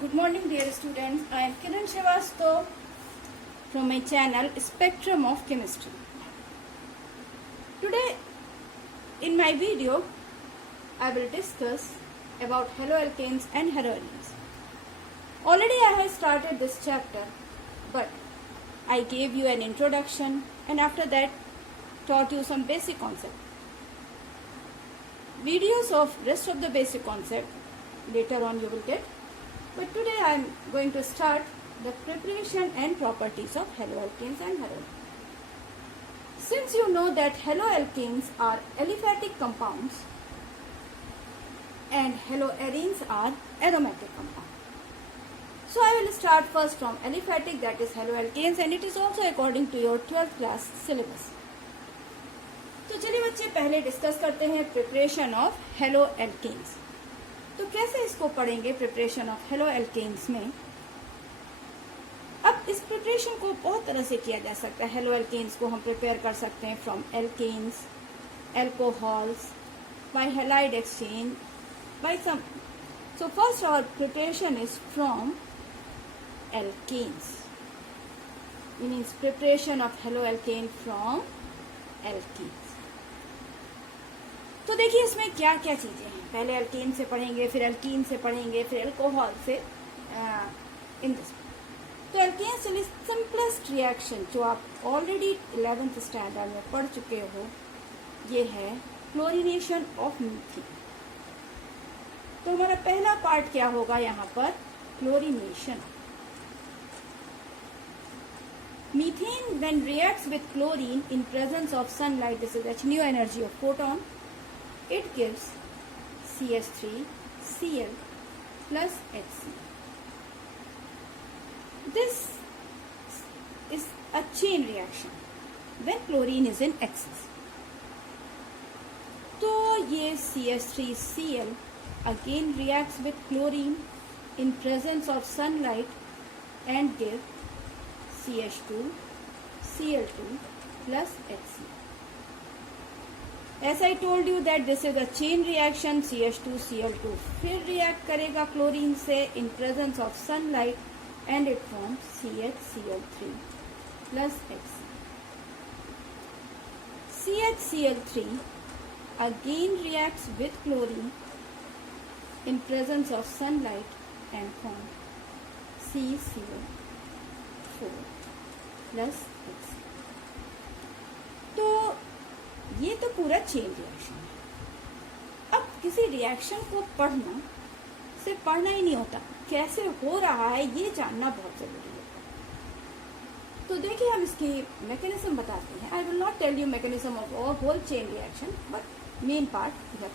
Good morning, dear students. I am Kiran Srivastav from my channel Spectrum of Chemistry. Today, in my video, I will discuss about haloalkanes and haloarenes. Already I have started this chapter, but I gave you an introduction and after that taught you some basic concept. Videos of rest of the basic concept later on you will get. But today I am going to start the preparation and properties of haloalkanes and haloarenes. Since you know that haloalkanes are aliphatic compounds and haloarenes are aromatic compounds. So I will start first from aliphatic, that is haloalkanes, and it is also according to your 12th class syllabus. तो चलिए बच्चे पहले discuss करते हैं preparation of haloalkanes. तो कैसे इसको पढ़ेंगे प्रिपरेशन ऑफ हेलोएल्केन्स में। अब इस प्रिपरेशन को बहुत तरह से किया जा सकता है। हेलोएल्केन्स को हम प्रिपेयर कर सकते हैं from alkanes, alcohols, by halide exchange, by some. So first our preparation is from alkanes, means preparation of haloalkane from alkanes. तो देखिए इसमें क्या क्या चीजें हैं। पहले एल्केन से पढ़ेंगे, फिर एल्कीन से पढ़ेंगे, फिर एल्कोहल से इन दिस। तो एल्केन से सिंपलेस्ट रिएक्शन जो आप ऑलरेडी 11th स्टैंडर्ड में पढ़ चुके हो, ये है क्लोरीनेशन ऑफ मीथेन। तो हमारा पहला पार्ट क्या होगा यहाँ पर, chlorination. Methane when reacts with chlorine in presence of sunlight, this is H nu energy of photon, it gives CH3Cl plus HCl. This is a chain reaction when chlorine is in excess. तो ये CH3Cl again reacts with chlorine in presence of sunlight and give CH2Cl2 plus HCl. As I told you that this is a chain reaction, CH2Cl2 फिर react करेगा chlorine से in presence of sunlight and it forms CHCl3 plus HCl. CHCl3 again reacts with chlorine in presence of sunlight and forms CCl4 plus x. तो ये तो पूरा chain reaction है। अब किसी रिएक्शन को पढ़ना सिर्फ पढ़ना ही नहीं होता, कैसे हो रहा है ये जानना बहुत जरूरी है। तो देखिए हम इसकी मैकेनिज्म बताते हैं। I will not tell you mechanism of whole chain reaction, but main part you.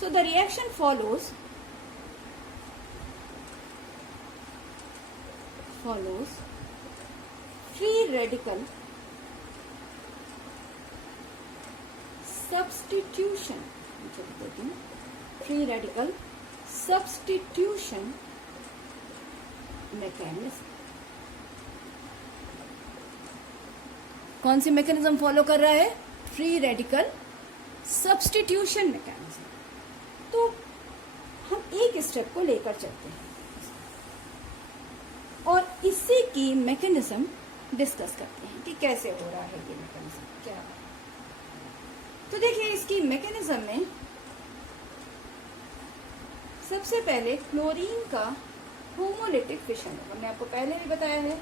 So the reaction follows free radical substitution, free radical substitution mechanism। कौन सी मैकेनिज्म फॉलो कर रहा है, फ्री रेडिकल सब्स्टिट्यूशन मैकेनिज्म। तो हम एक step को लेकर चलते हैं और इसी की मैकेनिज्म डिस्कस करते हैं कि कैसे हो रहा है ये मैकेनिज्म क्या है। तो देखिए इसकी मैकेनिज्म में सबसे पहले क्लोरीन का होमोलिटिक फिशन, हमने आपको पहले भी बताया है।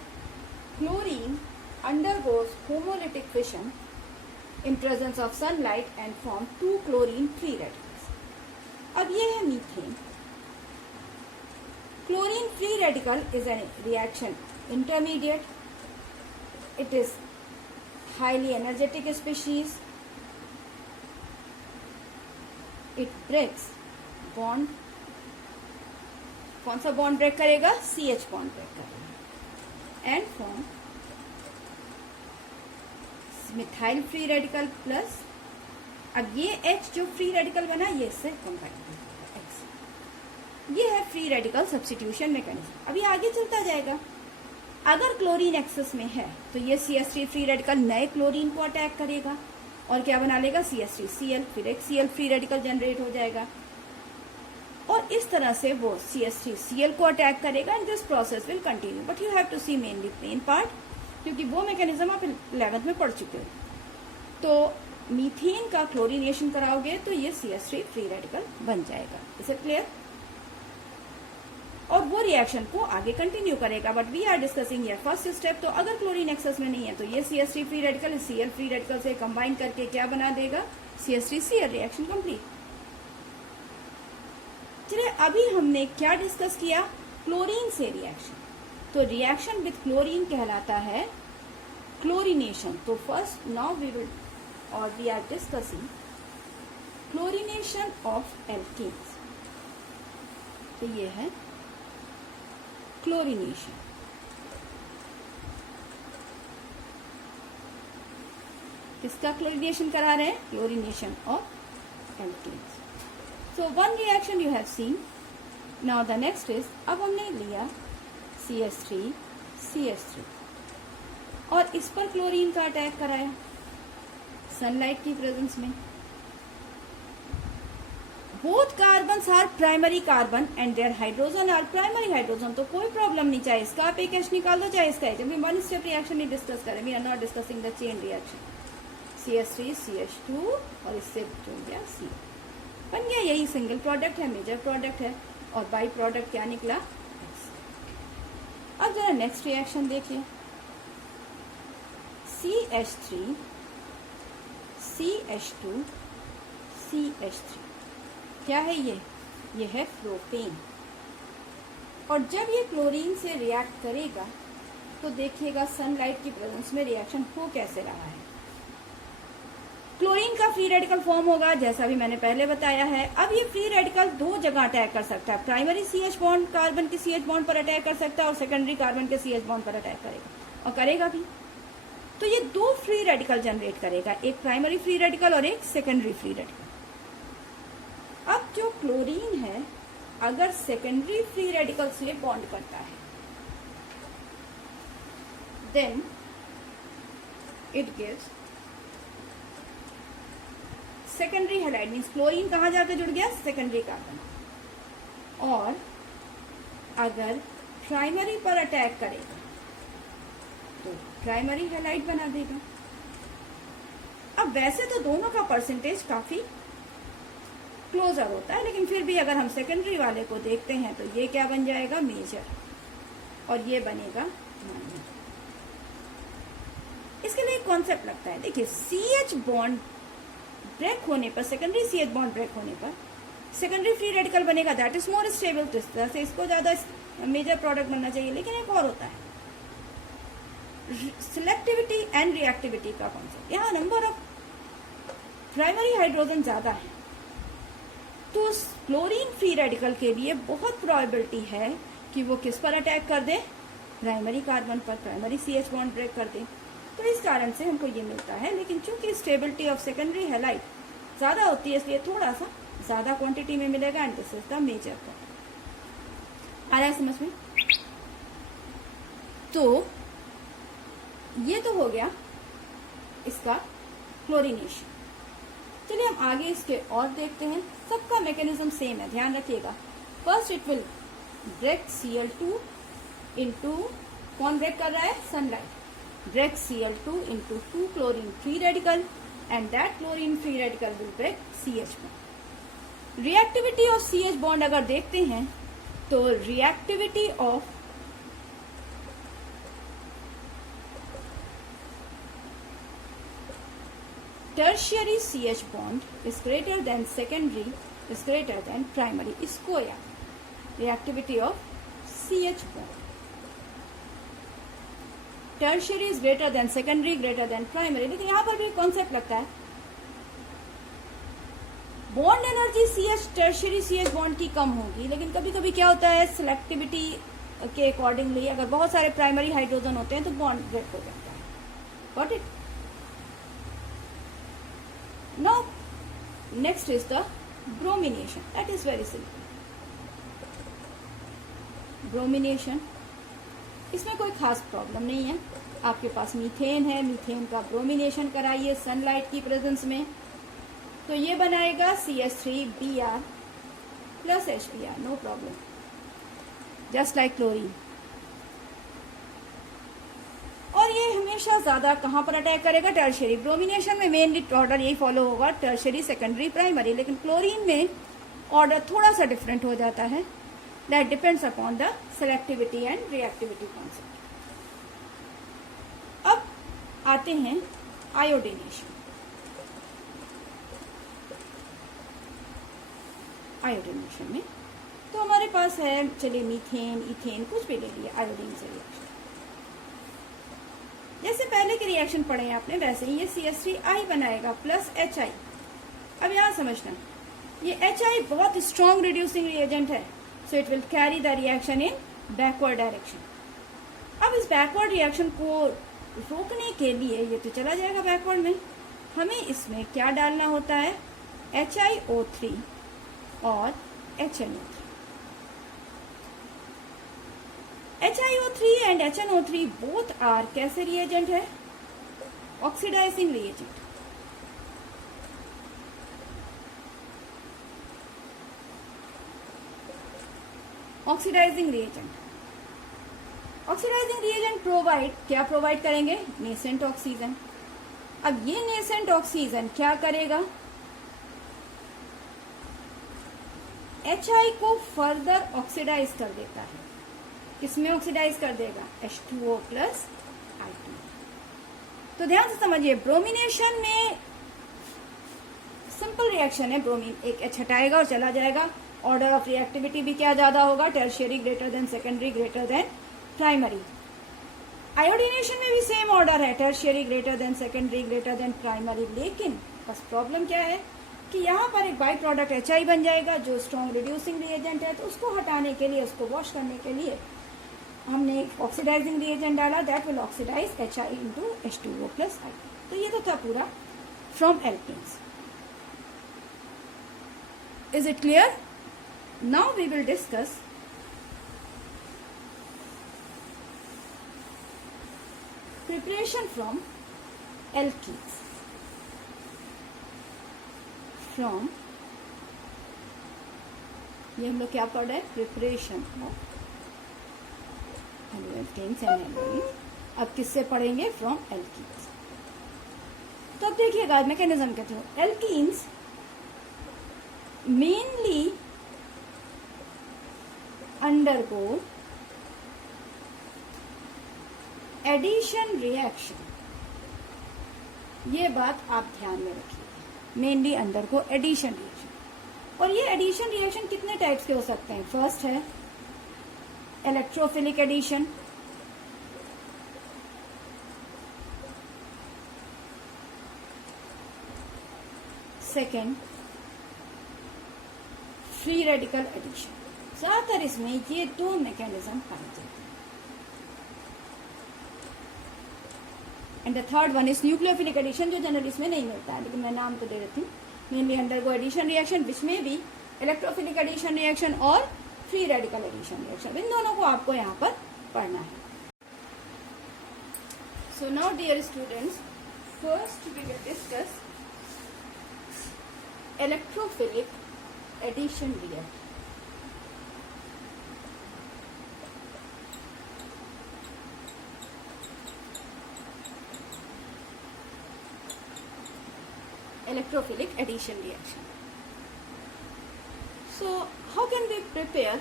Chlorine undergoes homolytic fission in presence of sunlight and form 2 chlorine free radicals. अब ये है methane. Chlorine free radical is a reaction intermediate. It is highly energetic species. It breaks bond. कौन सा बॉन्ड ब्रेक करेगा, CH bond break करेगा and form methyl free radical plus. अब ये H जो फ्री रेडिकल बना ये इससे कंबाइन, ये है फ्री रेडिकल सब्स्टिट्यूशन मैकेनिज्म। अभी आगे चलता जाएगा। अगर क्लोरीन एक्सेस में है तो ये CH3 फ्री रेडिकल नए क्लोरीन को अटैक करेगा और क्या बना लेगा, CH3Cl, फिर एक Cl फ्री रेडिकल जनरेट हो जाएगा। और और इस तरह से वो CH3Cl को अटैक करेगा and this process will continue, but you have to see mainly main part, क्योंकि वो मैकेनिज्म आप 11th में पढ़ चुके हो। तो मीथेन का क्लोरीनेशन कराओगे तो ये CH3 फ्री रेडिकल बन जाएगा। Is it clear? और वो रिएक्शन को आगे कंटिन्यू करेगा, बट वी आर डिस्कसिंग ये फर्स्ट स्टेप। तो अगर क्लोरीन एक्सेस में नहीं है तो ये CH3 free radical Cl free radical से कंबाइन करके क्या बना देगा, CH3Cl, रिएक्शन कंप्लीट। चलिए अभी हमने क्या डिस्कस किया, क्लोरीन से रिएक्शन। तो रिएक्शन विथ क्लोरीन कहलाता है क्लोरीनेशन। तो फर्स्ट नाउ वी विल और we are discussing chlorination of alkanes. तो ये है क्लोरीनेशन। किसका क्लोरीनेशन करा रहे हैं, chlorination of alkanes. So one reaction you have seen. Now the next is, अब हमने लिया CH3 CH3 और इस पर क्लोरीन का अटैक कराया सनलाइट की प्रेजेंस में। Both carbons are primary carbon and their hydrogen are primary hydrogen, तो कोई प्रॉब्लम नहीं, चाहे इसका आप एक H निकाल दो चाहे इसका H। अभी वन स्टेप रिएक्शन नहीं डिस्कस करें, we are not discussing the chain reaction. CH3 CH2 और इससे जो गया C बन गया, यही सिंगल प्रोडक्ट है, मेजर प्रोडक्ट है, और बाई प्रोडक्ट क्या निकला X। अब जरा नेक्स्ट रिएक्शन देखिए, CH3 CH2 CH3, क्या है ये है प्रोपेन। और जब ये क्लोरीन से रिएक्ट करेगा तो देखिएगा सनलाइट की प्रेजेंस में रिएक्शन हो कैसे रहा है। क्लोरीन का फ्री रेडिकल फॉर्म होगा, जैसा भी मैंने पहले बताया है। अब ये फ्री रेडिकल दो जगह अटैक कर सकता है, प्राइमरी CH बॉन्ड कार्बन के CH बॉन्ड पर अटैक कर सकता है और सेकेंडरी कार्बन के CH बॉन्ड पर अटैक करेगा, और करेगा भी। तो ये दो फ्री रेडिकल जनरेट करेगा, एक प्राइमरी फ्री रेडिकल और एक सेकेंडरी फ्री रेडिकल। अब जो क्लोरीन है अगर सेकेंडरी फ्री रेडिकल से बॉन्ड करता है then it gives secondary halide, means chlorine कहां जाकर जुड़ गया, सेकेंडरी कार्बन। और अगर प्राइमरी पर अटैक करेगा तो प्राइमरी हैलाइड बना देगा। अब वैसे तो दोनों का परसेंटेज काफी क्लोजर होता है, लेकिन फिर भी अगर हम सेकेंडरी वाले को देखते हैं तो ये क्या बन जाएगा, मेजर, और ये बनेगा माइनर। इसके लिए एक कॉन्सेप्ट लगता है, देखिए CH बॉन्ड ब्रेक होने पर, सेकेंडरी CH बॉन्ड ब्रेक होने पर सेकेंडरी फ्री रेडिकल बनेगा, दैट इज मोर स्टेबल। तो इस तरह से इसको ज्यादा मेजर प्रोडक्ट बनना चाहिए। लेकिन एक और होता है सिलेक्टिविटी एंड रिएक्टिविटी का कॉन्सेप्ट। यहाँ नंबर ऑफ प्राइमरी हाइड्रोजन ज्यादा है तो क्लोरीन फ्री रेडिकल के लिए बहुत प्रोबेबिलिटी है कि वो किस पर अटैक कर दे, प्राइमरी कार्बन पर, प्राइमरी CH बॉन्ड ब्रेक कर दे। तो इस कारण से हमको ये मिलता है। लेकिन चूंकि स्टेबिलिटी ऑफ सेकेंडरी हैलाइड ज्यादा होती है इसलिए थोड़ा सा ज्यादा क्वांटिटी में मिलेगा and this is the major part. आ रहा है समझ में? तो ये तो हो गया इसका क्लोरीनेशन। चलिए हम आगे इसके और देखते हैं। सबका मैकेनिज्म सेम है, ध्यान रखिएगा। First it will break Cl2 into, कौन ब्रेक कर रहा है, sunlight, break Cl2 into 2 chlorine free radical and that chlorine free radical will break CH bond। reactivity of CH bond अगर देखते हैं तो reactivity of tertiary CH bond is greater than secondary is greater than primary। इसको याद, reactivity of CH bond tertiary is greater than secondary, greater than primary. लेकिन यहाँ पर भी कॉन्सेप्ट लगता है, bond energy CH tertiary CH bond की कम होगी, लेकिन कभी कभी क्या होता है सिलेक्टिविटी के अकॉर्डिंगली अगर बहुत सारे प्राइमरी हाइड्रोजन होते हैं तो बॉन्ड ब्रेक हो जाता है। Got it? Now next is the bromination, that is very simple. Bromination, इसमें कोई खास प्रॉब्लम नहीं है। आपके पास मीथेन है, मीथेन का ब्रोमिनेशन कराइए सनलाइट की प्रेजेंस में, तो ये बनाएगा CH3Br plus HBr, no problem. Just like chlorine. और ये हमेशा ज्यादा कहाँ पर अटैक करेगा? टर्शियरी. ब्रोमिनेशन में मेनली ऑर्डर यही फॉलो होगा, टर्शियरी, सेकेंडरी, प्राइमरी. लेकिन क्लोरीन में ऑर्डर थोड़ा सा डिफरेंट हो जाता है. That depends upon the selectivity and reactivity concept. अब आते हैं आयोडीनेशन. आयोडीनेशन में तो हमारे पास है, चलिए मीथेन, इथेन, कुछ भी ले लिया आयोडीन से रिएक्शन. जैसे पहले के रिएक्शन पढ़े हैं आपने, वैसे ही ये CH3I बनाएगा प्लस HI. अब यहां समझना, ये HI बहुत स्ट्रॉन्ग रिड्यूसिंग रिएजेंट है, so it will carry the reaction in backward direction. अब इस बैकवर्ड रिएक्शन को रोकने के लिए ये तो चला जाएगा बैकवर्ड में, हमें इसमें क्या डालना होता है? HiO3 और HNO3. HiO3 and HNO3 both are कैसे रिएजेंट है? Oxidising reagent. Oxidising reagent. Oxidising reagent क्या प्रोवाइड करेंगे? Nascent oxygen. अब ये नेसेंट ऑक्सीजन क्या करेगा? HI को फर्दर ऑक्सीडाइज कर देता है. किसमें ऑक्सीडाइज कर देगा? H2O plus I2. तो ध्यान से समझिए, ब्रोमिनेशन में सिंपल रिएक्शन है. ब्रोमीन एक H हटाएगा और चला जाएगा. ऑर्डर ऑफ रिएक्टिविटी भी क्या ज्यादा होगा? Tertiary greater than secondary greater than primary. Iodination में भी सेम ऑर्डर है, tertiary greater than secondary greater than primary. लेकिन बस प्रॉब्लम क्या है कि यहाँ पर एक बाई प्रोडक्ट HI बन जाएगा जो स्ट्रॉन्ग रिड्यूसिंग रिएजेंट है. तो उसको हटाने के लिए, उसको वॉश करने के लिए हमने ऑक्सीडाइजिंग रिएजेंट डाला. That will oxidise HI into H2O plus I. तो ये तो था पूरा from alkanes. Is it clear? Now we will discuss preparation from alkenes. From ये हम लोग क्या पढ़ रहे हैं? Preparation of alkanes and aldehydes. अब किससे पढ़ेंगे? From alkenes. तो अब देखिएगा मैकेनिज्म के through. Alkenes mainly undergo addition reaction. ये बात आप ध्यान में रखिए, मेनली अंदर को एडिशन रिएक्शन. और ये एडिशन रिएक्शन कितने टाइप्स के हो सकते हैं? फर्स्ट है electrophilic addition. Second free radical addition. ज्यादातर इसमें ये दो मैकेनिज्म पाए जाते हैं. And the third one is nucleophilic addition, जो जनरली इसमें नहीं मिलता है, लेकिन मैं नाम तो दे देती हूँ. मेनली अंडरगो एडिशन रिएक्शन, जिसमें भी इलेक्ट्रोफिलिक एडिशन रिएक्शन और फ्री रेडिकल एडिशन रिएक्शन, इन दोनों को आपको यहाँ पर पढ़ना है. So now dear students, first we will discuss electrophilic addition reaction. Electrophilic addition reaction. So, how can we prepare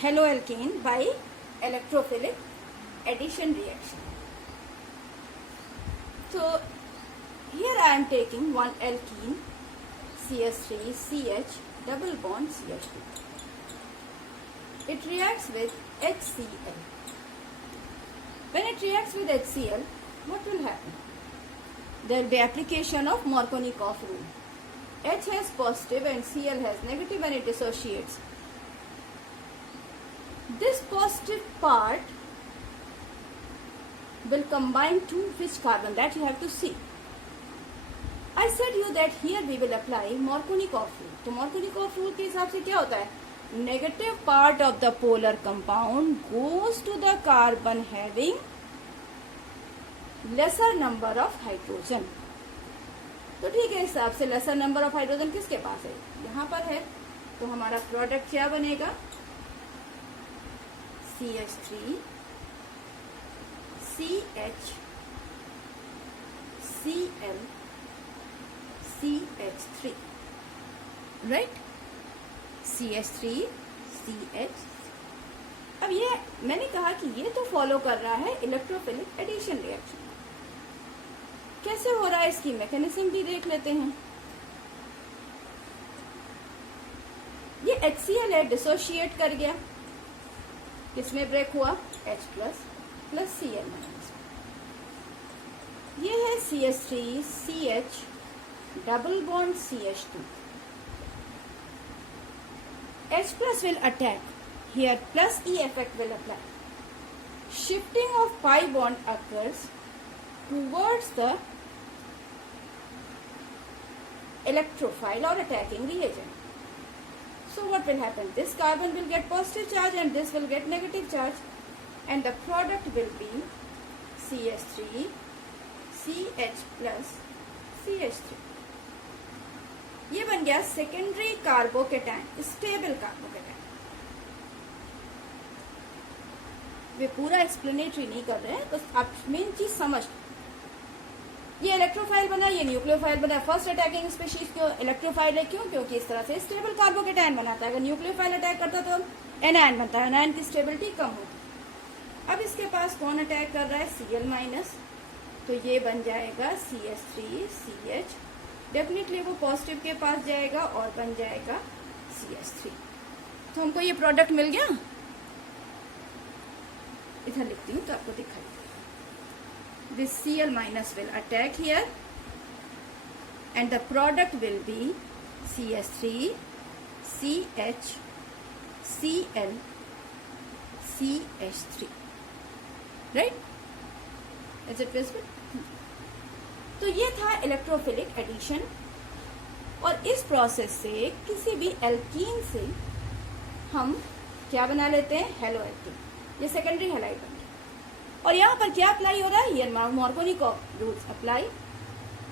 haloalkane by electrophilic addition reaction? So, here I am taking one alkene CH3 CH double bond CH2. It reacts with HCl. When it reacts with HCl, what will happen? There will be application of Markovnikov rule. H has positive and Cl has negative when it dissociates. This positive part will combine to which carbon? That you have to see. I said you that here we will apply Markovnikov rule. तो Markovnikov rule के हिसाब से क्या होता है? Negative part of the polar compound goes to the carbon having laser number of hydrogen. तो ठीक है, हिसाब से लेसर नंबर ऑफ हाइड्रोजन किसके पास है? यहाँ पर है. तो हमारा प्रोडक्ट क्या बनेगा, CH3 CH Cl CH3, right, CH3 CH। अब ये मैंने कहा कि ये तो फॉलो कर रहा है इलेक्ट्रोफिलिक एडिशन रिएक्शन। कैसे हो रहा है इसकी मैकेनिज्म भी देख लेते हैं। ये HCl है, डिसोशिएट कर गया, किसमें ब्रेक हुआ, H प्लस Cl माइनस। ये है CH3 CH double bond CH2। H plus will attack. Here plus E effect will apply. Shifting of pi bond occurs towards the electrophile or attacking reagent. So what will happen? This carbon will get positive charge and this will get negative charge, and the product will be CH3 CH plus CH3। ये बन गया secondary carbocation, stable carbocation. वे पूरा explanatory नहीं कर रहे हैं, बस आप मेन चीज समझ। ये इलेक्ट्रोफाइल बना, ये न्यूक्लियोफाइल बना। फर्स्ट अटैकिंग स्पीशीज क्यों इलेक्ट्रोफाइल है, क्यों, क्योंकि इस तरह से स्टेबल कार्बोकेटायन बनाता है। अगर न्यूक्लियोफाइल अटैक करता तो एनायन बनता है, एनायन की स्टेबिलिटी कम होती। अब इसके पास कौन अटैक कर रहा है, Cl माइनस, तो ये बन जाएगा CH3 CH। डेफिनेटली वो पॉजिटिव के पास जाएगा और बन जाएगा CH3। तो हमको ये प्रोडक्ट मिल गया। इधर लिखती हूँ तो आपको दिखाई देगा। This Cl minus will attack here and the product will be CH3 CH Cl CH3, right, is it visible? तो ये था इलेक्ट्रोफिलिक एडिशन, और इस प्रोसेस से किसी भी एल्कीन से हम क्या बना लेते हैं, हेलो एल्कीन। ये सेकेंडरी हैलाइड बन गया। और यहाँ पर क्या अप्लाई हो रहा है, ये Markovnikov rules apply,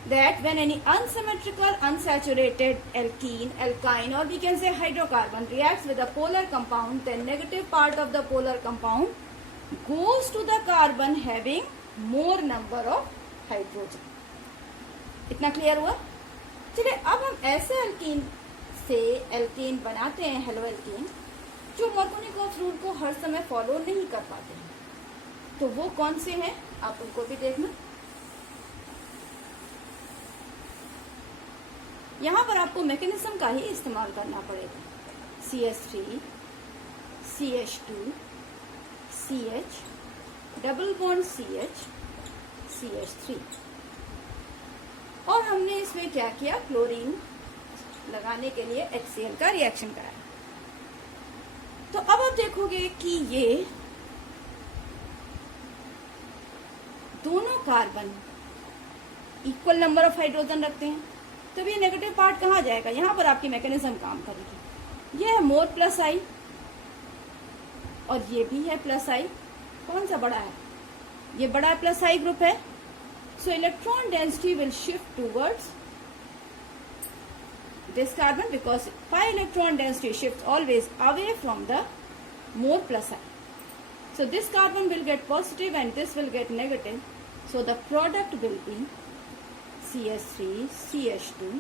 that when any unsymmetrical unsaturated alkene, alkyne और we can say hydrocarbon reacts with a polar compound, then negative part of the polar compound goes to the carbon having more number of hydrogen. इतना clear हुआ? चलिए अब हम ऐसे alkene से alkene बनाते हैं, हेलो एल्कीन, जो मार्कोनिकॉफ रूल को हर समय फॉलो नहीं कर पाते हैं। तो वो कौन से हैं, आप उनको भी देखना। यहां पर आपको मैकेनिज्म का ही इस्तेमाल करना पड़ेगा। CH3 CH2 CH double bond CH CH3। और हमने इसमें क्या किया, क्लोरीन लगाने के लिए HCl का रिएक्शन कराया। तो अब आप देखोगे कि ये दोनों carbon equal number of hydrogen रखते हैं, तो ये नेगेटिव पार्ट कहाँ जाएगा, यहां पर आपकी मैकेनिज्म काम करेगी। ये है मोर प्लस आई और ये भी है प्लस आई। कौन सा बड़ा है, ये बड़ा प्लस आई ग्रुप है। So electron density will shift towards this carbon because pi electron density shifts always away from the more plus I. So this carbon will get positive and this will get negative. So the product will be CH3 CH2।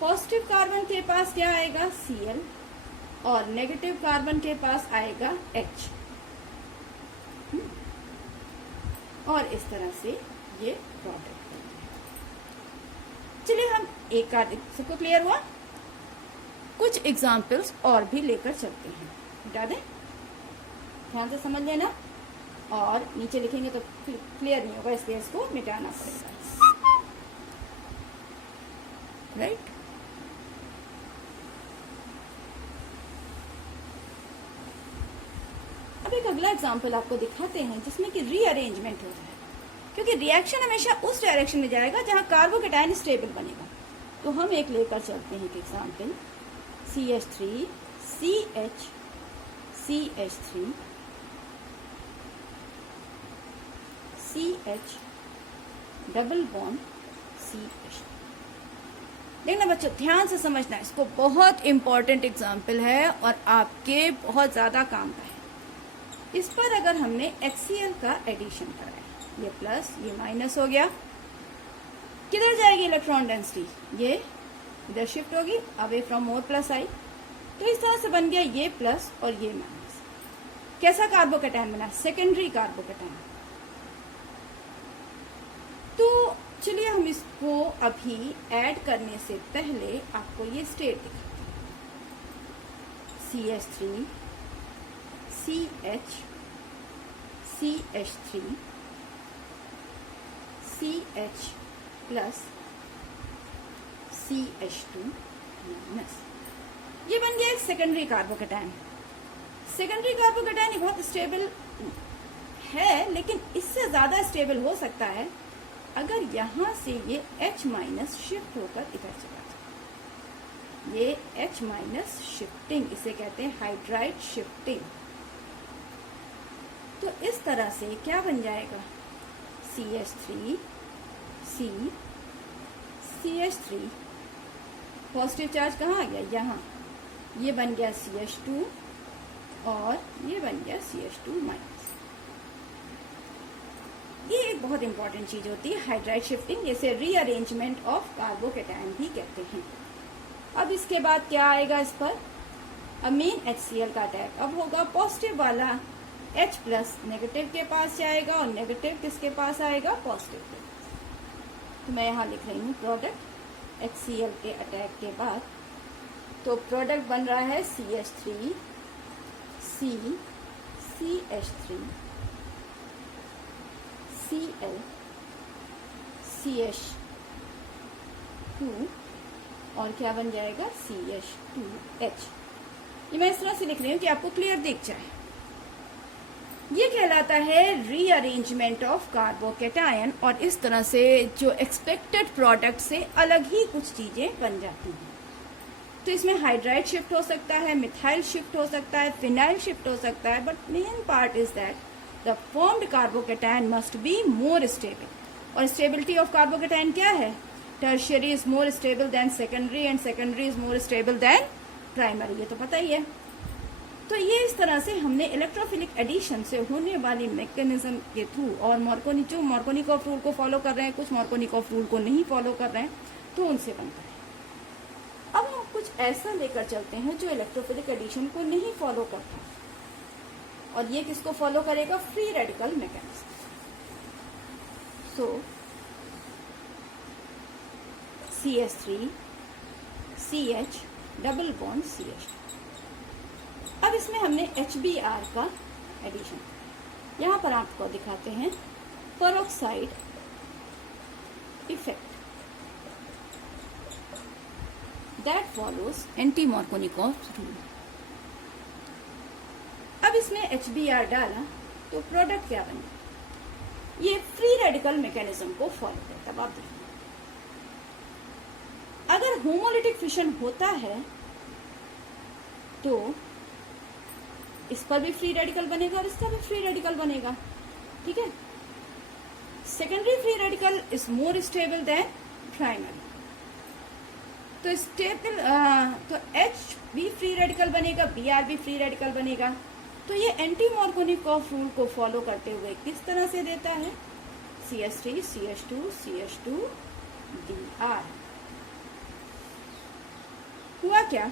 Positive carbon के पास क्या आएगा, Cl, और negative carbon के पास आएगा H। और इस तरह से ये प्रोडक्ट। चलिए हम एक आध, सबको क्लियर हुआ? कुछ एग्जाम्पल्स और भी लेकर चलते हैं, हटा दें, ध्यान से समझ लेना, और नीचे लिखेंगे तो क्लियर नहीं होगा, इसलिए इसको मिटाना पड़ेगा, राइट। अब एक अगला एग्जाम्पल आपको दिखाते हैं जिसमें कि रीअरेंजमेंट होता है, क्योंकि रिएक्शन हमेशा उस डायरेक्शन में जाएगा जहां कार्बोकेटायन स्टेबल बनेगा। तो हम एक लेकर चलते हैं एक example, CH3 CH CH3 CH double bond CH। देखना बच्चों, ध्यान से समझना, इसको बहुत इंपॉर्टेंट एग्जाम्पल है और आपके बहुत ज्यादा काम का है। इस पर अगर हमने HCl का एडिशन करा है, ये प्लस ये माइनस हो गया, किधर जाएगी इलेक्ट्रॉन डेंसिटी, ये इधर शिफ्ट होगी अवे फ्रॉम मोर प्लस आई। तो इस तरह से बन गया ये प्लस और ये माइनस। कैसा कार्बोकैटायन बना, सेकेंडरी कार्बोकैटायन। तो चलिए हम इसको अभी ऐड करने से पहले आपको ये स्टेट दिखाते हैं। CH3 CH CH3 CH plus CH2 minus, ये बन गया एक सेकेंडरी कार्बोकैटायन। सेकेंडरी कार्बोकैटायन ये बहुत स्टेबल है, लेकिन इससे ज्यादा स्टेबल हो सकता है अगर यहां से ये H माइनस शिफ्ट होकर इधर चला जाए। ये H माइनस शिफ्टिंग, इसे कहते हैं हाइड्राइड शिफ्टिंग। तो इस तरह से क्या बन जाएगा, CH3 C CH3 positive charge कहाँ आ गया, यहाँ, ये बन गया CH2 और ये बन गया CH2 माइनस। ये एक बहुत इंपॉर्टेंट चीज होती है हाइड्राइड शिफ्टिंग, जैसे रीअरेंजमेंट ऑफ कार्बोकैटायन भी कहते हैं। अब इसके बाद क्या आएगा इस पर, अब मेन HCl का अटैक अब होगा, पॉजिटिव वाला H प्लस नेगेटिव के पास जाएगा और नेगेटिव किसके पास आएगा, पॉजिटिव के पास। तो मैं यहाँ लिख रही हूँ प्रोडक्ट HCl के अटैक के बाद। तो प्रोडक्ट बन रहा है CH3 C CH3 Cl CH2 और क्या बन जाएगा, CH2H। ये मैं इस तरह से लिख रही हूँ कि आपको क्लियर दिख जाए। ये कहलाता है रीअरेंजमेंट ऑफ कार्बोकैटायन, और इस तरह से जो एक्सपेक्टेड प्रोडक्ट से अलग ही कुछ चीजें बन जाती हैं। तो इसमें हाइड्राइड शिफ्ट हो सकता है, मिथाइल शिफ्ट हो सकता है, फिनाइल शिफ्ट हो सकता है, but main part is that the formed carbocation must be more stable. और स्टेबिलिटी ऑफ कार्बोकैटायन क्या है, tertiary is more stable then secondary and secondary is more stable then primary, ये तो पता ही है। तो ये इस तरह से हमने इलेक्ट्रोफिलिक एडिशन से होने वाली मैकेनिज्म के थ्रू, और जो मार्कोनिकॉफ रूल को फॉलो कर रहे हैं, कुछ मार्कोनिकॉफ रूल को नहीं फॉलो कर रहे हैं, तो उनसे बनता है। अब हम कुछ ऐसा लेकर चलते हैं जो इलेक्ट्रोफिलिक एडिशन को नहीं फॉलो करता, और ये किसको फॉलो करेगा, फ्री रेडिकल मैकेनिज्म। सो CH3 CH double bond CH2। अब इसमें हमने HBr का एडिशन, यहां पर आपको दिखाते हैं peroxide effect that follows anti-Markovnikov rule. अब इसमें HBr डाला तो प्रोडक्ट क्या बना, ये फ्री रेडिकल मैकेनिज्म को फॉलो करता है। अब आप देखिए, अगर होमोलिटिक फिशन होता है तो इस पर भी फ्री रेडिकल बनेगा और इसका भी फ्री रेडिकल बनेगा, ठीक है। Secondary free radical is more stable then primary. तो स्टेबल तो H भी फ्री रेडिकल बनेगा, Br भी फ्री रेडिकल बनेगा। तो ये एंटी मार्कोनिकॉफ रूल को फॉलो करते हुए किस तरह से देता है, CH3 CH2 CH2 Br। हुआ क्या,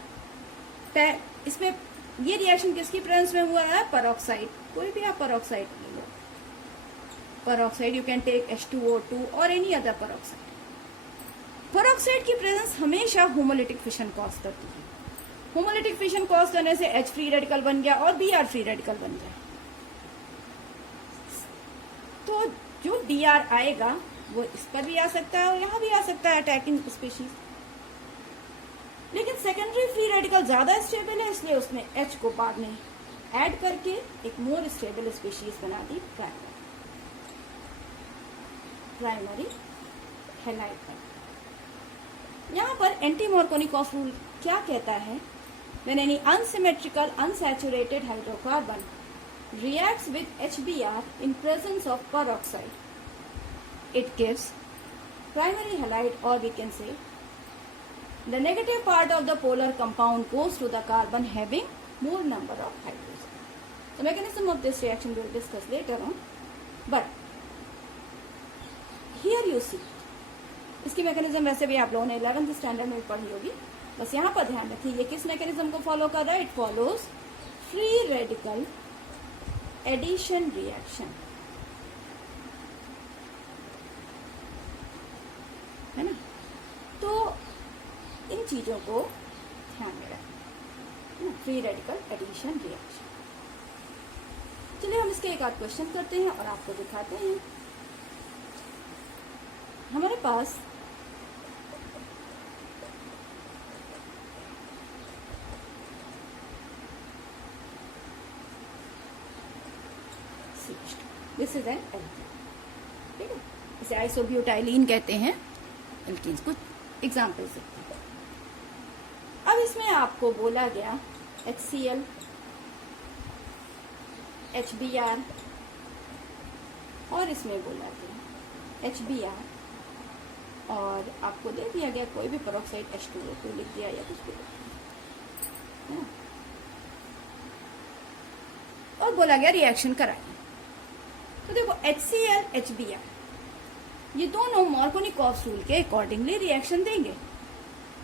इसमें ये रिएक्शन किसकी प्रेजेंस में हुआ है, पेरोक्साइड। कोई भी आप पेरोक्साइड ले लो, peroxide you can take H2O2 और एनी अदर पेरोक्साइड। पेरोक्साइड की प्रेजेंस हमेशा होमोलिटिक फिशन कॉज करती है। होमोलिटिक फिशन कॉज करने से H फ्री रेडिकल बन गया और Br फ्री रेडिकल बन गया। तो जो Br आएगा वो इस पर भी आ सकता है और यहाँ भी आ सकता है, अटैकिंग स्पीशीज। लेकिन सेकेंडरी फ्री रेडिकल ज्यादा स्टेबल है, इसलिए उसने H को बाद में ऐड करके एक मोर स्टेबल स्पीशीज बना दी, प्राइमरी हैलाइड। यहाँ पर एंटी मार्कोनिकॉफ रूल क्या कहता है, when any unsymmetrical unsaturated hydrocarbon reacts with HBr in presence of peroxide, it gives primary halide, or we can say The negative part of the polar compound goes to the carbon having more number of hydrogen. The mechanism of this reaction we will discuss later on. But here you see, इसकी mechanism वैसे भी आप लोगों ने 11th standard में पढ़ी होगी. बस यहाँ पर ध्यान रखिए ये किस मैकेनिज्म को फॉलो कर रहा है. It follows free radical addition reaction, है ना. तो इन चीजों को ध्यान में रखें. Free radical addition reaction. चलिए हम इसके एक आध क्वेश्चन करते हैं और आपको दिखाते हैं. हमारे पास दिस इज एन एल्कीन. ठीक है, इसे आइसोब्यूटाइलीन कहते हैं. एल्कीन्स कुछ एग्जाम्पल्स देखते हैं. अब इसमें आपको बोला गया HCl, HBr और इसमें बोला गया HBr और आपको दे दिया गया कोई भी पेरोक्साइड H2O को लिख दिया या कुछ भी लिख दिया और बोला गया रिएक्शन कराइए. तो देखो HCl, HBr ये दोनों मार्कोनिकॉव्स रूल के अकॉर्डिंगली रिएक्शन देंगे,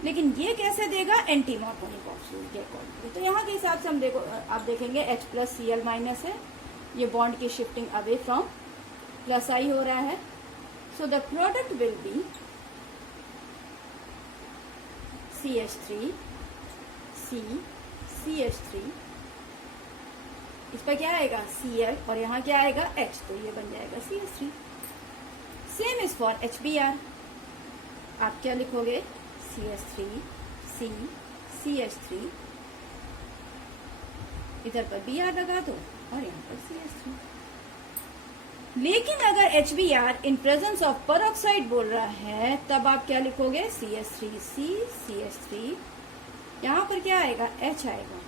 लेकिन ये कैसे देगा. एंटी मार्कोनिकॉव्स रूल के अकॉर्डिंगली. तो यहाँ के हिसाब से हम देखो आप देखेंगे H+Cl- है, ये बॉन्ड की शिफ्टिंग अवे फ्रॉम +I हो रहा है. So the product will be CH3 C CH3. इस पर क्या आएगा Cl और यहाँ क्या आएगा H, तो ये बन जाएगा CH3. Same is for HBr. आप क्या लिखोगे CH3 C CH3, इधर पर Br लगा दो और यहाँ पर CH3. लेकिन अगर HBr in presence of peroxide बोल रहा है तब आप क्या लिखोगे CH3C CH3. यहाँ पर क्या आएगा H आएगा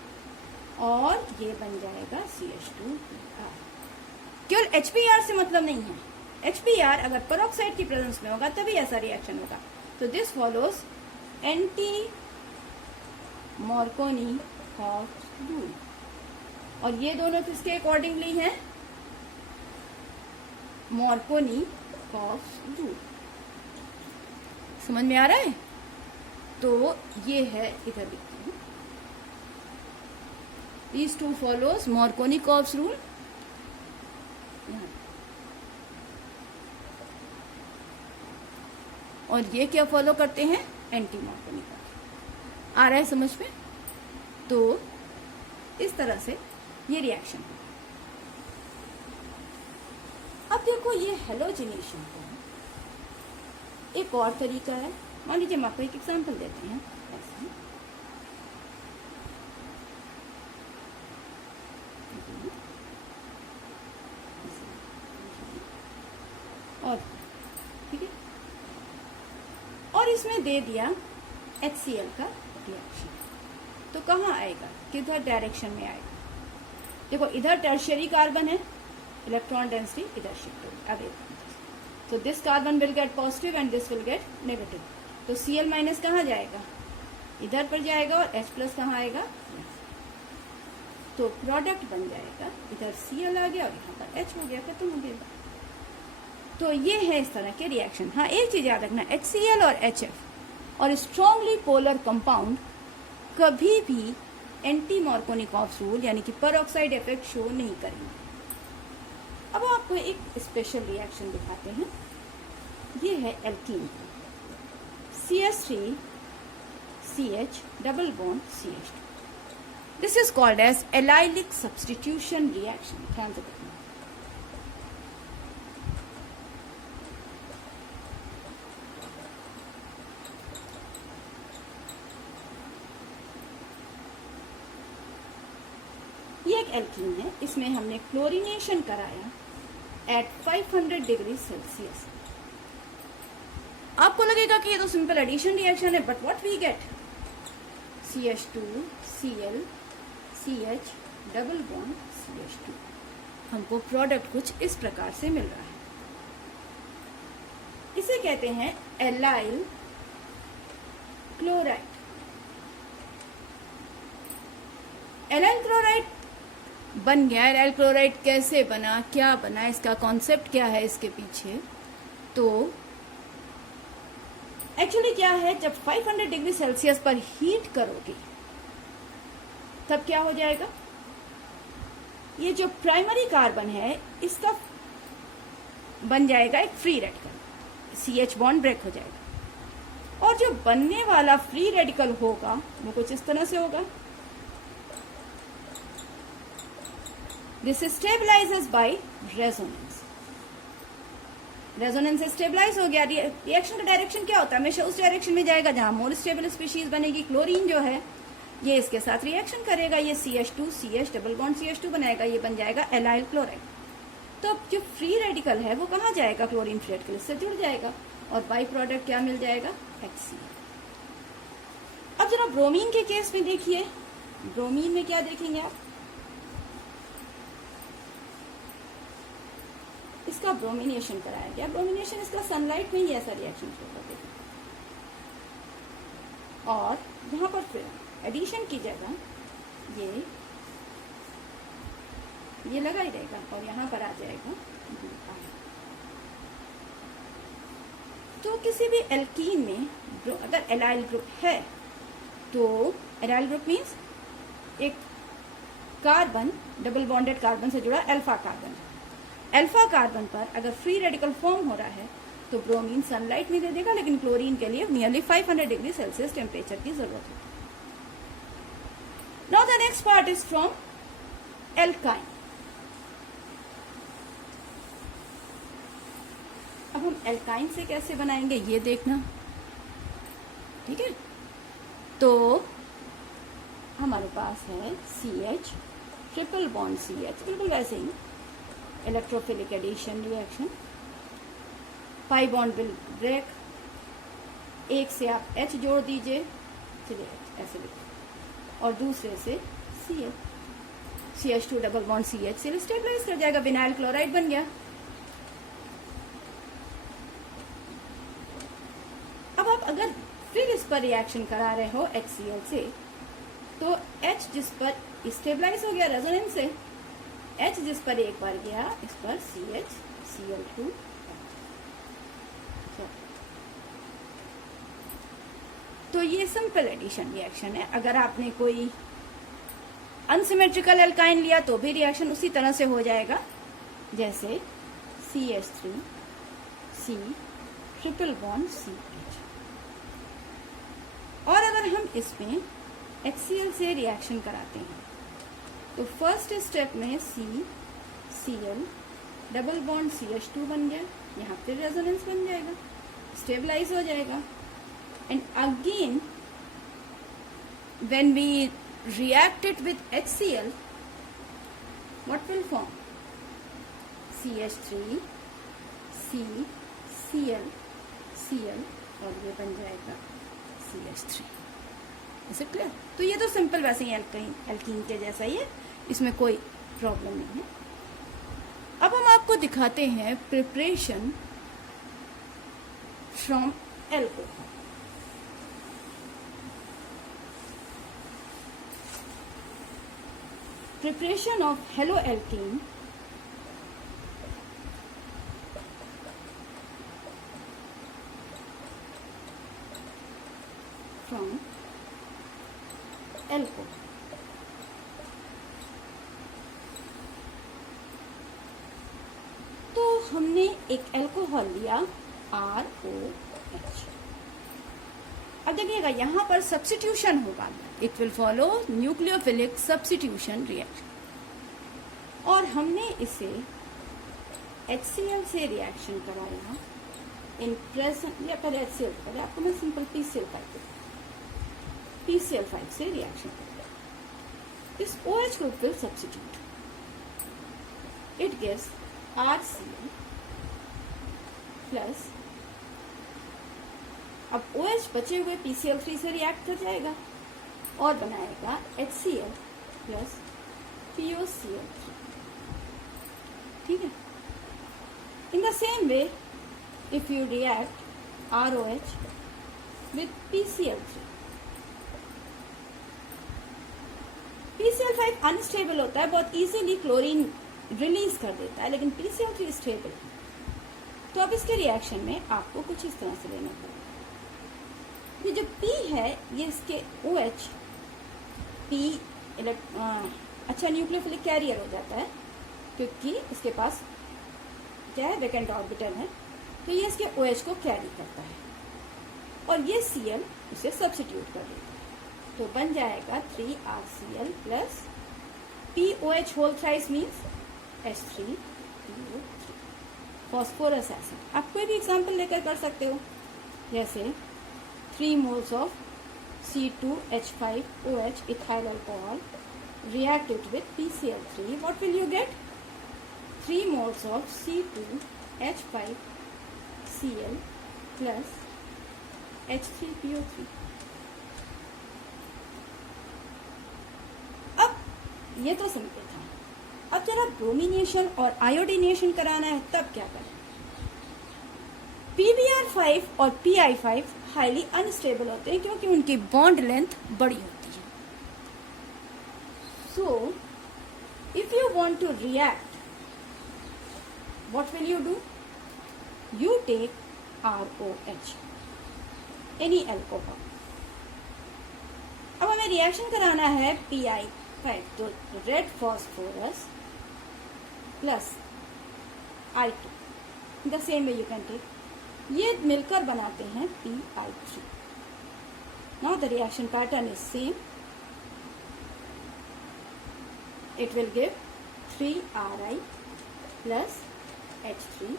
और ये बन जाएगा CH2Br. केवल HBr से मतलब नहीं है. HBr अगर पेरोक्साइड की प्रेजेंस में होगा तभी ऐसा रिएक्शन होगा. तो this follows anti Markovnikov's rule. और ये दोनों किसके अकॉर्डिंगली हैं. Markovnikov's rule. समझ में आ रहा है. तो ये है, इधर लिखती हूँ. These two follows Markovnikov's rule. और ये क्या फॉलो करते हैं एंटी मार्कोनिकॉव. आ रहा है समझ में. तो इस तरह से ये रिएक्शन है. अब देखो ये हेलोजिनेशन का एक और तरीका है. मान लीजिए हम आपको एक एग्जांपल देते हैं. ऐसे और ठीक है, और इसमें दे दिया HCl का रिएक्शन. तो कहाँ आएगा, किधर डायरेक्शन में आएगा. देखो इधर टर्शियरी कार्बन है, इलेक्ट्रॉन डेंसिटी इधर शिफ्ट होगी अवे. तो this carbon will get positive and this will get negative. तो Cl- कहाँ जाएगा, इधर पर जाएगा और H+ कहाँ आएगा. तो प्रोडक्ट बन जाएगा, इधर Cl आ गया और यहाँ पर H हो गया, खत्म हो गया. तो ये है इस तरह के रिएक्शन. हाँ एक चीज याद रखना, HCl और HF और स्ट्रॉन्गली पोलर कंपाउंड कभी भी एंटी मार्कोनिकॉव्स रूल यानी कि पेरोक्साइड इफेक्ट शो नहीं करेंगे. अब आपको एक स्पेशल रिएक्शन दिखाते हैं. ये है alkene, CH3 CH double bond CH2. This is called as allylic substitution reaction. ध्यान से देखना. ये एक एल्कीन है, इसमें हमने क्लोरीनेशन कराया एट 500 डिग्री सेल्सियस. आपको लगेगा कि ये तो सिंपल एडिशन रिएक्शन है, but what we get CH2 Cl CH double bond CH2. हमको प्रोडक्ट कुछ इस प्रकार से मिल रहा है. इसे कहते हैं एलाइल क्लोराइड। एलाइल क्लोराइड बन गया। एलाइल क्लोराइड कैसे बना, क्या बना, इसका कॉन्सेप्ट क्या है इसके पीछे? तो एक्चुअली क्या है, जब 500 डिग्री सेल्सियस पर हीट करोगे तब क्या हो जाएगा, ये जो प्राइमरी कार्बन है इसका बन जाएगा एक free radical, CH bond break हो जाएगा। और जो बनने वाला फ्री रेडिकल होगा वो कुछ इस तरह से होगा। This stabilises by resonance. Resonance stabilise हो गया। रिएक्शन का डायरेक्शन क्या होता है, हमेशा उस डायरेक्शन में जाएगा जहां मोर स्टेबल स्पीशीज बनेगी। क्लोरीन जो है ये इसके साथ रिएक्शन करेगा, ये CH2 CH double bond CH2 बनाएगा, ये बन जाएगा एलाइल क्लोराइड। तो जो फ्री रेडिकल है वो कहाँ जाएगा, क्लोरीन फ्री रेडिकल से जुड़ जाएगा और बाई प्रोडक्ट क्या मिल जाएगा, HCl। अब जरा ब्रोमीन के केस में देखिए, ब्रोमीन में क्या देखेंगे आप, इसका ब्रोमिनेशन कराया गया। ब्रोमिनेशन इसका सनलाइट में ही ऐसा रिएक्शन होगा और यहाँ पर फिर एडिशन की जगह ये लगा ही रहेगा और यहाँ पर आ जाएगा। तो किसी भी एल्कीन में अगर एलाइल ग्रुप है तो एलाइल ग्रुप मीन्स एक कार्बन डबल बॉन्डेड कार्बन से जुड़ा अल्फा कार्बन। अल्फा कार्बन पर अगर फ्री रेडिकल फॉर्म हो रहा है तो ब्रोमीन सनलाइट नहीं दे देगा, लेकिन क्लोरीन के लिए नियरली 500 डिग्री सेल्सियस टेम्परेचर की जरूरत है। Now the next part is from alkyne. अब हम एल्काइन से कैसे बनाएंगे ये देखना, ठीक है। तो हमारे पास है CH ट्रिपल बॉन्ड CH, बिल्कुल वैसे ही electrophilic addition reaction, pi bond will break, एक से आप H जोड़ दीजिए, चलिए ऐसे लिखिए, और दूसरे से CH CH2 double bond CH से स्टेबलाइज कर जाएगा, विनाइल क्लोराइड बन गया। अब आप अगर फिर इस पर रिएक्शन करा रहे हो HCl से तो H जिस पर स्टेबलाइज हो गया रेजोनेंस से, H जिस पर एक बार गया इस पर CH Cl2। तो ये सिंपल एडिशन रिएक्शन है। अगर आपने कोई अनसिमेट्रिकल एल्काइन लिया तो भी रिएक्शन उसी तरह से हो जाएगा, जैसे CH3 C triple bond CH। और अगर हम इसमें HCl से रिएक्शन कराते हैं तो फर्स्ट स्टेप में CCl डबल बॉन्ड CH2 बन गया, यहाँ फिर रेजोनेंस बन जाएगा, स्टेबलाइज हो जाएगा। And again when we react it with HCl, what will form? CH3 C Cl Cl और ये बन जाएगा CH3। इसे क्लियर? तो ये तो सिंपल वैसे ही एल्कीन के जैसा ही है, इसमें कोई प्रॉब्लम नहीं है। अब हम आपको दिखाते हैं preparation from alcohol. Preparation of haloalkane from alcohol। तो हमने एक अल्कोहल लिया ROH। अब देखिएगा यहाँ पर सब्स्टिट्यूशन होगा, it will follow nucleophilic substitution reaction. और हमने इसे HCl से रिएक्शन कराया इन प्रेजेंट, या पहले HCl पहले आपको मैं सिंपल PCl5 से रिएक्शन कराया। इस OH group will substitute, it gives RCl plus, अब OH बचे हुए PCl3 से रिएक्ट कर जाएगा और बनाएगा HCl प्लस POCl3, ठीक है। In the same way if you react ROH with PCl3 PCl5 unstable होता है, बहुत इजीली क्लोरीन रिलीज कर देता है, लेकिन PCl3 स्टेबल है। तो अब इसके रिएक्शन में आपको कुछ इस तरह से लेना पड़ेगा। ये जो P है ये इसके OH P अच्छा न्यूक्लियोफिलिक कैरियर हो जाता है, क्योंकि इसके पास क्या है, वैकेंट ऑर्बिटल है, तो ये इसके OH को कैरी करता है और ये Cl उसे सब्स्टिट्यूट कर देता है। तो बन जाएगा 3RCl plus POH whole thrice means H3PO3 phosphorous acid. आप कोई भी एग्जाम्पल लेकर कर सकते हो, जैसे 3 moles of C2H5OH ethyl alcohol reacted with PCl3, what will you get? 3 moles of C2H5Cl plus H3PO3। अब ये तो सिंपल था। अब जरा ब्रोमिनेशन और आयोडीनेशन कराना है तब क्या करें? PBr5 और PI5 हाईली अनस्टेबल होते हैं क्योंकि उनकी बॉन्ड लेंथ बड़ी होती है। So if you want to react, what will you do? You take ROH, any alcohol। अब हमें रिएक्शन कराना है PI5, तो red phosphorus plus I2, the same way you can take, ये मिलकर बनाते हैं PI3। Now the reaction pattern is same, it will give 3RI plus H3।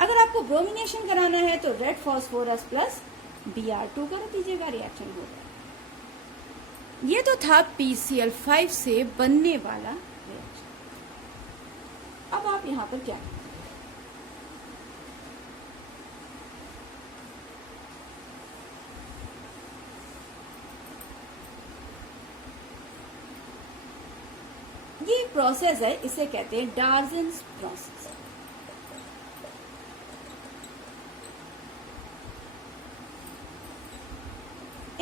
अगर आपको ब्रोमिनेशन कराना है तो रेड फॉस्फोरस प्लस Br2 कर दीजिएगा, रिएक्शन होगा। ये तो था PCl5 से बनने वाला रिएक्शन। अब आप यहां पर क्या करें? ये प्रोसेस है, इसे कहते हैं डार्जन्स process.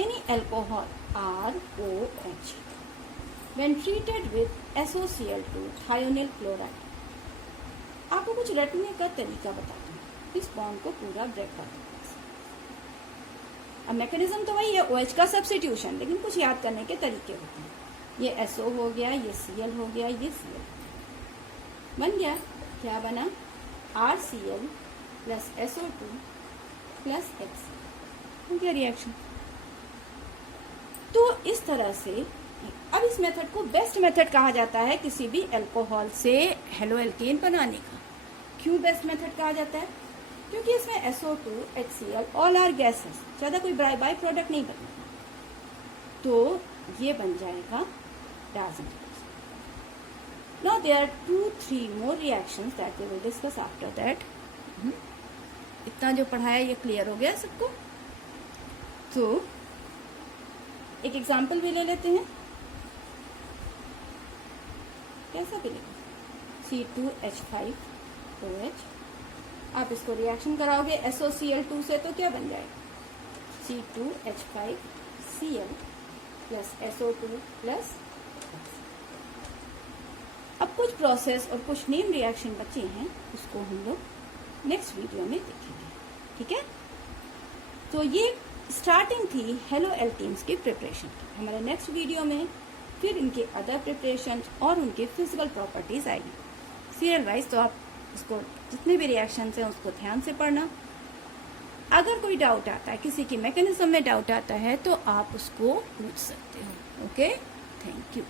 Any alcohol ROH when treated with SOCl2 thionyl chloride। आपको कुछ रटने का तरीका बताती हूँ, इस बॉन्ड को पूरा ब्रेक कर दें। अब मैकेनिज्म तो वही है, OH का सब्स्टिट्यूशन, लेकिन कुछ याद करने के तरीके होते हैं। ये SO हो गया, ये Cl हो गया, ये Cl बन गया, क्या बना? RCl plus SO2 plus HCl हो गया रिएक्शन। तो इस तरह से अब इस मेथड को बेस्ट मेथड कहा जाता है किसी भी अल्कोहल से हेलो एल्केन बनाने का। क्यों बेस्ट मेथड कहा जाता है? क्योंकि इसमें SO2 HCl all are gases, ज्यादा कोई बाई प्रोडक्ट नहीं बनता, तो ये बन जाएगा डार्जन। Now there are 2-3 more reactions that we will discuss after that। इतना जो पढ़ाया ये क्लियर हो गया सबको? तो एक एग्जाम्पल भी ले लेते हैं, कैसा भी लेंगे? C2H5OH, आप इसको रिएक्शन कराओगे SOCl2 से तो क्या बन जाएगा? C2H5Cl plus SO2 plus. अब कुछ प्रोसेस और कुछ नेम रिएक्शन बचे हैं, उसको हम लोग नेक्स्ट वीडियो में देखेंगे, ठीक है? तो ये स्टार्टिंग थी हेलो एल्केन्स की प्रिपरेशन की। हमारे नेक्स्ट वीडियो में फिर इनके अदर प्रिपरेशन और उनके फिजिकल प्रॉपर्टीज आएगी सीरियल वाइज। तो आप उसको जितने भी रिएक्शंस हैं उसको ध्यान से पढ़ना। अगर कोई डाउट आता है, किसी की मैकेनिज्म में डाउट आता है, तो आप उसको पूछ सकते हो। Okay, thank you.